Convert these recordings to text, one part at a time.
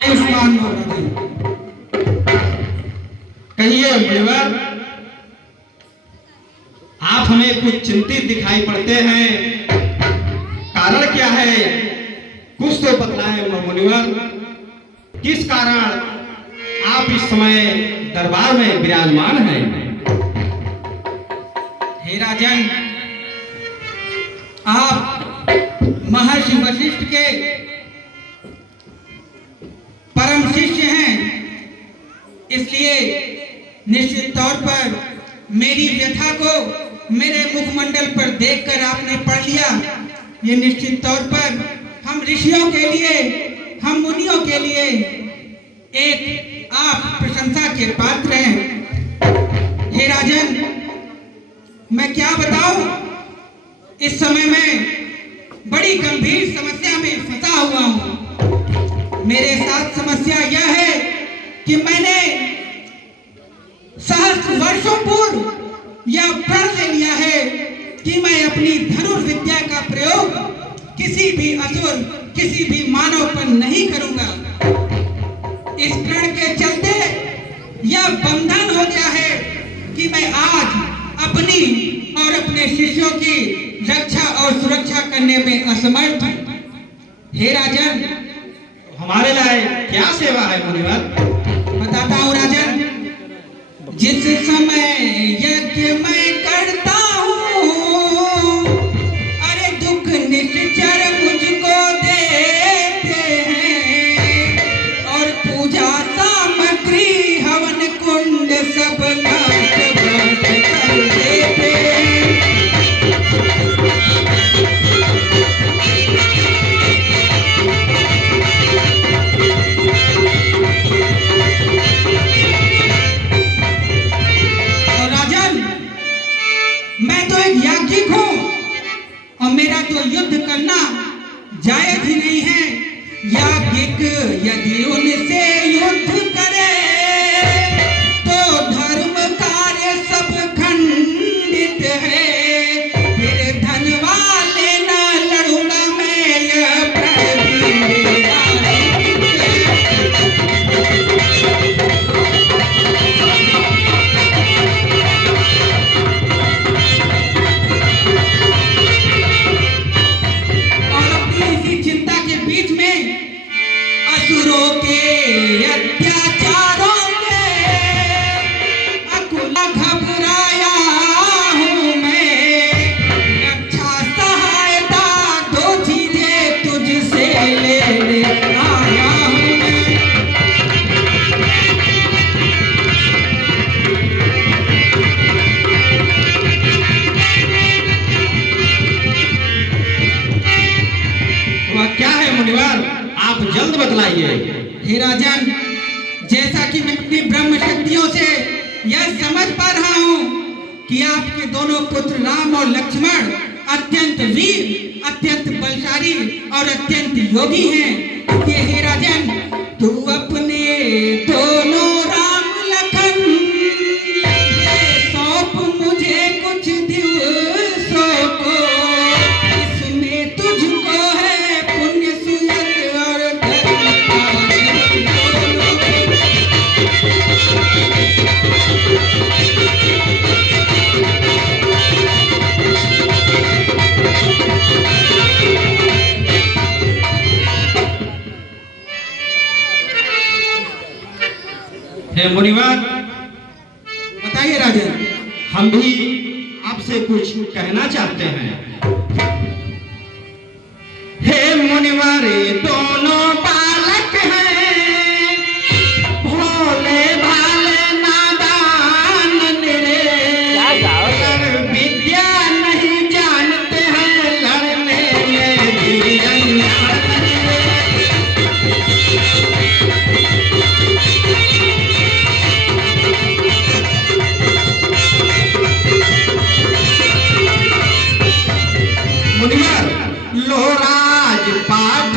आयुष्मान नौराधन। कहिए मुनिवर, आप हमें कुछ चिंतित दिखाई पड़ते हैं, कारण क्या है? कुछ तो बतलाएं मुनिवर, किस कारण आप इस समय दरबार में विराजमान हैं? हे राजन, आप महर्षि वशिष्ठ के परम शिष्य हैं, इसलिए निश्चित तौर पर मेरी व्यथा को मेरे मुखमंडल पर देखकर आपने पढ़ लिया। ये निश्चित तौर पर हम ऋषियों के लिए, हम मुनियों के लिए एक आप प्रशंसा के पात्र हैं। हे राजन, मैं क्या बताऊं, इस समय मैं बड़ी गंभीर समस्या में फंसा हुआ हूं। मेरे साथ समस्या यह है कि मैंने सहस्त्र वर्षों पूर्व यह प्रण ले लिया है कि मैं अपनी धनुर्विद्या का प्रयोग किसी भी असुर, किसी भी मानव पर नहीं करूंगा। इस प्रण के चलते यह बंधन हो गया है कि मैं आज अपनी और अपने शिष्यों की रक्षा और सुरक्षा करने में असमर्थ हूं। हे राजन, हमारे लिए क्या सेवा है मुनिवर? बताता हूँ राजन। जिस समय यज्ञ मैं करता हूँ, अरे दुख निश्चर मुझको देते हैं, और पूजा सामग्री हवन कुंड सब नष्ट कर देते हैं। मैं तो एक याज्ञिक हूं और मेरा तो युद्ध करना जायज ही नहीं है। याज्ञिक यदि उनसे युद्ध करे तो धर्म कार्य सब खंडित है। फिर धन वाले ना लड़ूंगा मैं, यह प्रण भी मेरा निश्चित असुरों के अत्याचारों के अकुला घबराया हूँ मैं। रक्षा सहायता दो चीजें तुझसे लेने आया हूँ मैं। वह क्या है मुनिवर? आप जल्द बतलाइए। हे राजन, जैसा कि मैं अपनी ब्रह्म शक्तियों से यह समझ पा रहा हूँ कि आपके दोनों पुत्र राम और लक्ष्मण अत्यंत वीर, अत्यंत बलशाली और अत्यंत योगी हैं। ये हे राजन, तू अपने दोनों राम लखन सौंप मुझे कुछ दिवसों को। इसमें तुझको है पुण्य सुयत और हे मुनिवर, बताइए राजन। हम भी आपसे कुछ कहना चाहते हैं। हे मुनिवर, दोनों बालक हैं, भोले भाले नादान निरे, अगर विद्या नहीं जानते हैं, लड़ने में भी अनजान निरे। मुनिवर, लो राज पाठ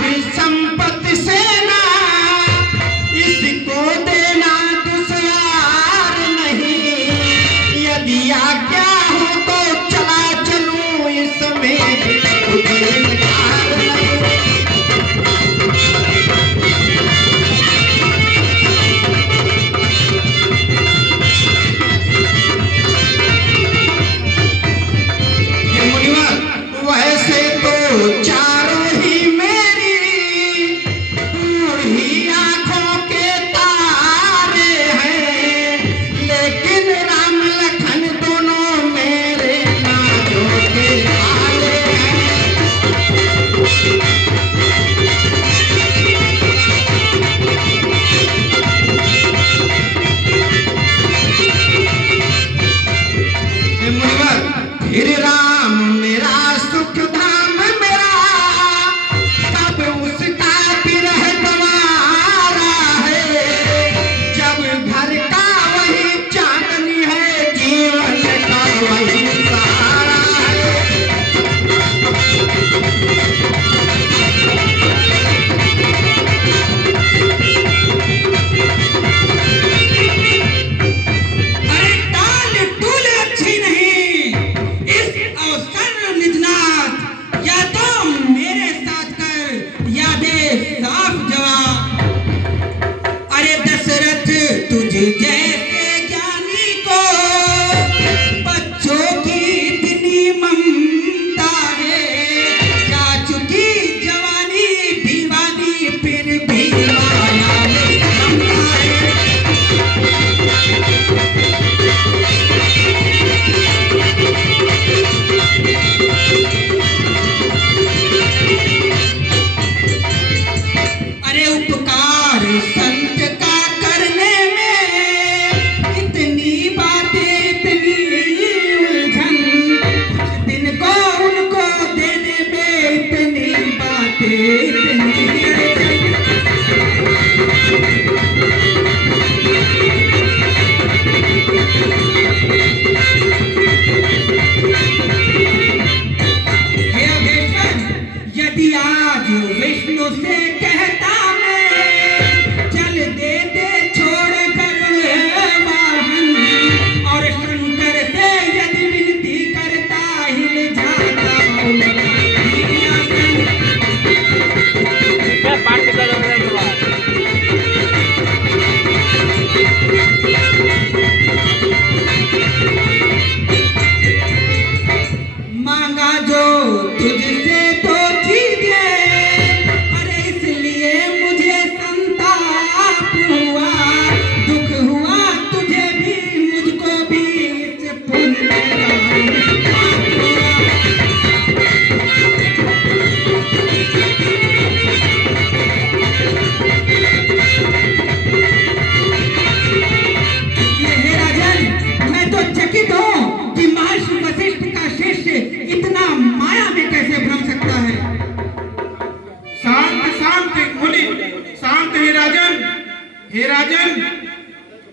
हे राजन,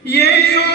ये योग